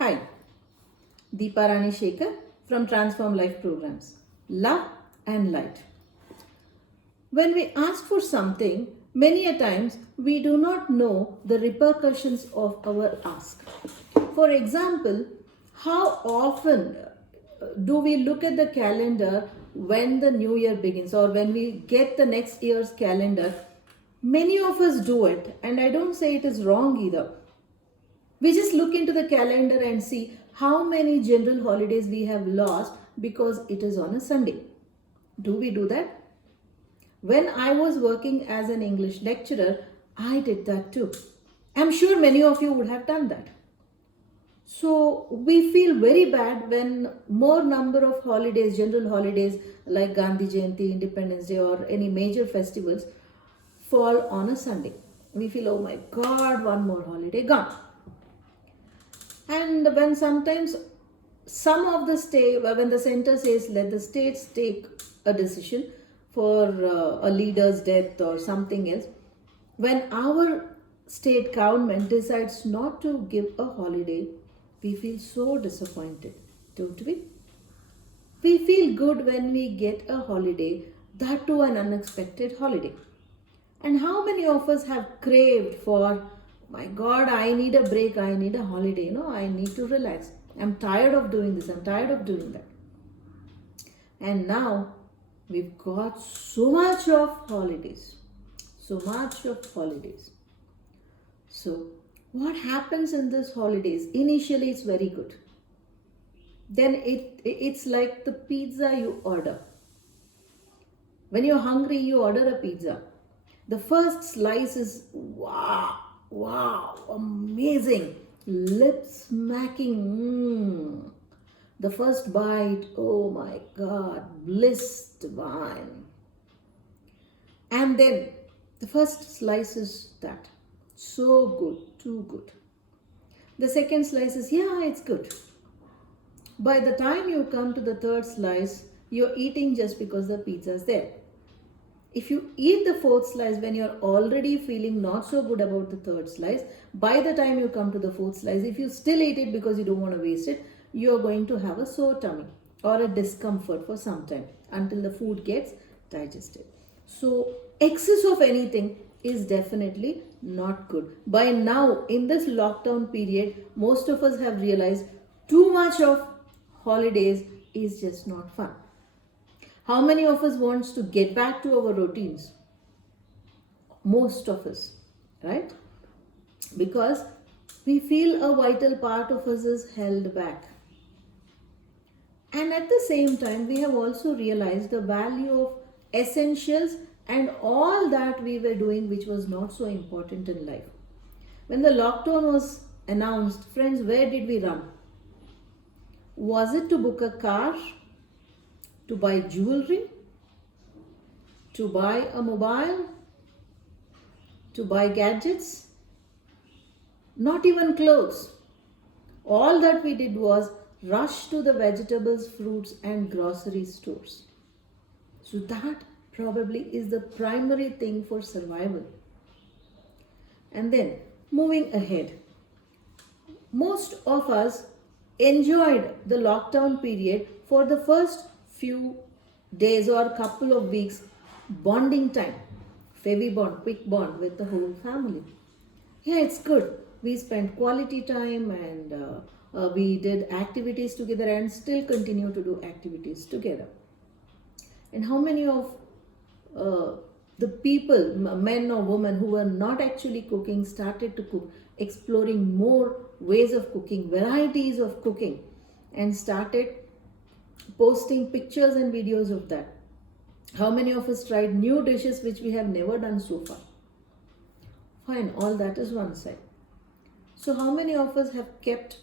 Hi, Deepa Rani Shekhar from Transform Life Programs. Love and light. When we ask for something, many a times we do not know the repercussions of our ask. For example, how often do we look at the calendar when the new year begins or when we get the next year's calendar? Many of us do it, and I don't say it is wrong either. We just look into the calendar and see how many general holidays we have lost because it is on a Sunday. Do we do that? When I was working as an English lecturer, I did that too. I'm sure many of you would have done that. So we feel very bad when more number of holidays, general holidays like Gandhi Jayanti, Independence Day or any major festivals fall on a Sunday. We feel, oh my God, one more holiday gone. And when sometimes some of the state, when the center says let the states take a decision for a leader's death or something else, when our state government decides not to give a holiday, we feel so disappointed, don't we? We feel good when we get a holiday, that too an unexpected holiday. And how many of us have craved for, my God, I need a break, I need a holiday, I need to relax. I'm tired of doing this, I'm tired of doing that. And now we've got so much of holidays, so much of holidays. So, what happens in these holidays? Initially, it's very good. Then it's like the pizza you order. When you're hungry, you order a pizza. The first slice is wow, amazing, lip smacking. The first bite, oh my God, bliss divine. And then the first slice is that, so good, too good. The second slice is, yeah, it's good. By the time you come to the third slice, you're eating just because the pizza is there. If you eat the fourth slice when you're already feeling not so good about the third slice, by the time you come to the fourth slice, if you still eat it because you don't want to waste it, you're going to have a sore tummy or a discomfort for some time until the food gets digested. So, excess of anything is definitely not good. By now, in this lockdown period, most of us have realized too much of holidays is just not fun. How many of us wants to get back to our routines? Most of us, right? Because we feel a vital part of us is held back. And at the same time, we have also realized the value of essentials and all that we were doing which was not so important in life. When the lockdown was announced, friends, where did we run? Was it to book a car? To buy jewelry? To buy a mobile? To buy gadgets? Not even clothes. All that we did was rush to the vegetables, fruits, and grocery stores. So, that probably is the primary thing for survival. And then, moving ahead, most of us enjoyed the lockdown period for the first few days or couple of weeks, bonding time, bond, quick bond with the whole family. Yeah, it's good. We spent quality time and we did activities together and still continue to do activities together. And how many of the people, men or women who were not actually cooking, started to cook, exploring more ways of cooking, varieties of cooking, and started posting pictures and videos of that. How many of us tried new dishes which we have never done so far? Fine, all that is one side. So, how many of us have kept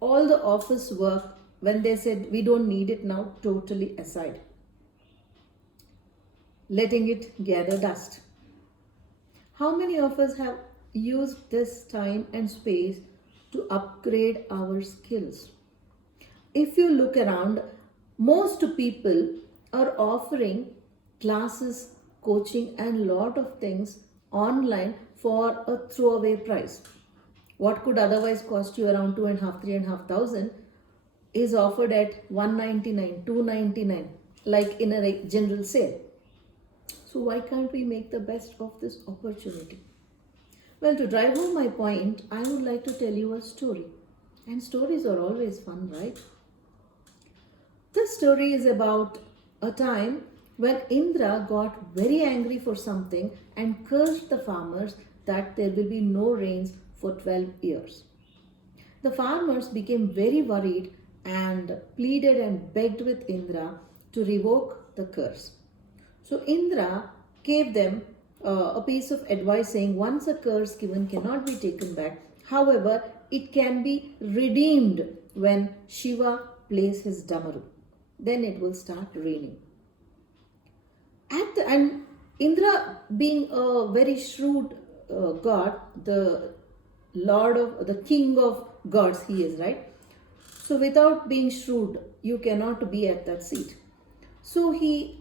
all the office work when they said we don't need it now totally aside, letting it gather dust? How many of us have used this time and space to upgrade our skills? If you look around, most people are offering classes, coaching, and lot of things online for a throwaway price. what could otherwise cost you around 2,500, 3,500 is offered at 199, 299, like in a general sale. So why can't we make the best of this opportunity? Well, to drive home my point, I would like to tell you a story. And stories are always fun, right? This story is about a time when Indra got very angry for something and cursed the farmers that there will be no rains for 12 years. The farmers became very worried and pleaded and begged with Indra to revoke the curse. So Indra gave them a piece of advice saying, once a curse given cannot be taken back. However, it can be redeemed when Shiva plays his Damaru. Then it will start raining. And Indra, being a very shrewd god, the lord of the king of gods, he is, right? So without being shrewd, you cannot be at that seat. So he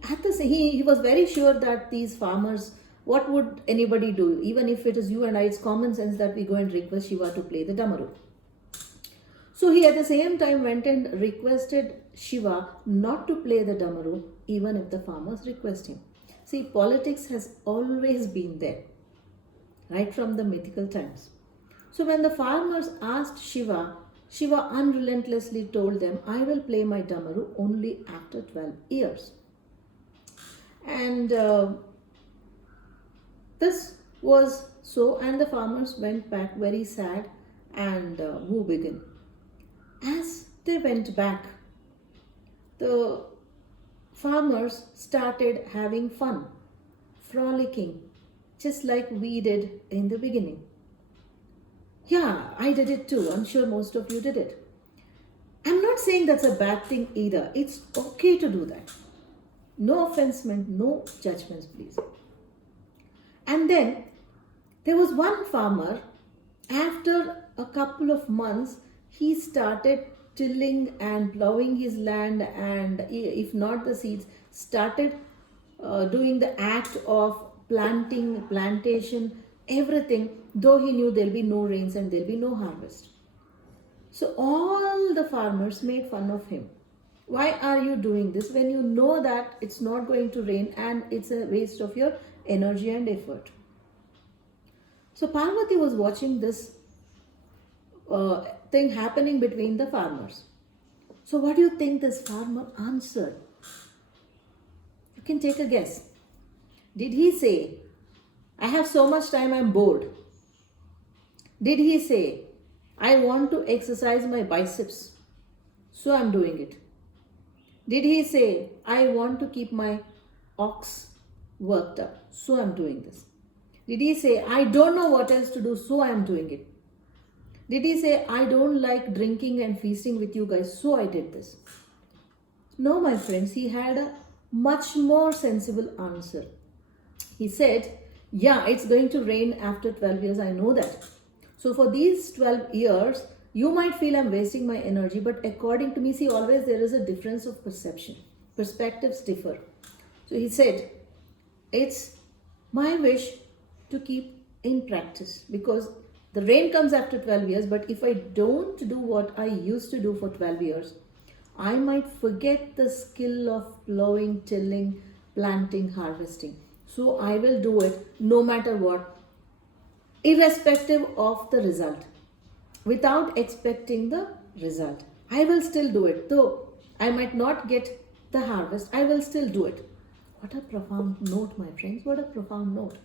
was very sure that these farmers, what would anybody do? Even if it is you and I, it's common sense that we go and request Shiva to play the Damaru. So he at the same time went and requested Shiva not to play the Damaru even if the farmers request him. See, politics has always been there, right from the mythical times. So when the farmers asked Shiva, Shiva unrelentlessly told them, I will play my Damaru only after 12 years. And this was so, and the farmers went back very sad and woe begin. As they went back, the farmers started having fun, frolicking, just like we did in the beginning. Yeah, I did it too. I'm sure most of you did it. I'm not saying that's a bad thing either. It's okay to do that. No offense meant, no judgments, please. And then there was one farmer, after a couple of months, he started tilling and plowing his land, and if not the seeds, started doing the act of plantation, everything, though he knew there'll be no rains and there'll be no harvest. So all the farmers made fun of him. Why are you doing this when you know that it's not going to rain and it's a waste of your energy and effort? So Parvati was watching this thing happening between the farmers. So what do you think this farmer answered? You can take a guess. Did he say, I have so much time, I'm bored? Did he say, I want to exercise my biceps, so I'm doing it? Did he say, I want to keep my ox worked up, so I'm doing this? Did he say, I don't know what else to do, so I'm doing it? Did he say, I don't like drinking and feasting with you guys, so I did this? No, my friends, he had a much more sensible answer. He said, yeah, it's going to rain after 12 years, I know that. So for these 12 years, you might feel I'm wasting my energy, but according to me, see, always there is a difference of perception. Perspectives differ. So he said, it's my wish to keep in practice, because the rain comes after 12 years, but if I don't do what I used to do for 12 years, I might forget the skill of plowing, tilling, planting, harvesting. So I will do it no matter what, irrespective of the result, without expecting the result. I will still do it. Though I might not get the harvest, I will still do it. What a profound note, my friends. What a profound note.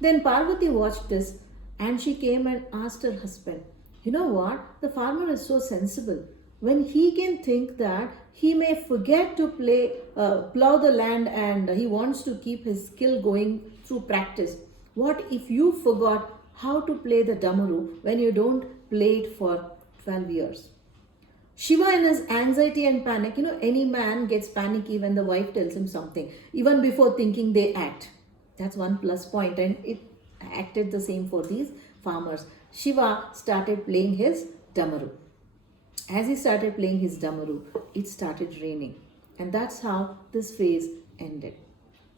Then Parvati watched this and she came and asked her husband, you know what? The farmer is so sensible. When he can think that he may forget to plow the land and he wants to keep his skill going through practice. What if you forgot how to play the Damaru when you don't play it for 12 years? Shiva, in his anxiety and panic, any man gets panicky when the wife tells him something. Even before thinking, they act. That's one plus point, and it acted the same for these farmers. Shiva started playing his Damaru. As he started playing his Damaru, it started raining. And that's how this phase ended.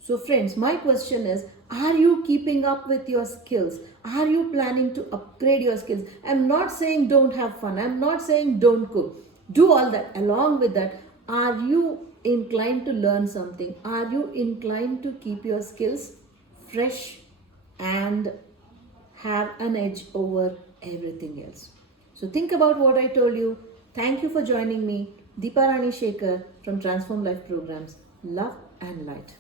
So, friends, my question is, are you keeping up with your skills? Are you planning to upgrade your skills? I'm not saying don't have fun, I'm not saying don't cook. Do all that. Along with that, are you inclined to learn something? Are you inclined to keep your skills fresh and have an edge over everything else? So, think about what I told you. Thank you for joining me, Deepa Rani Shekhar from Transform Life Programs. Love and light.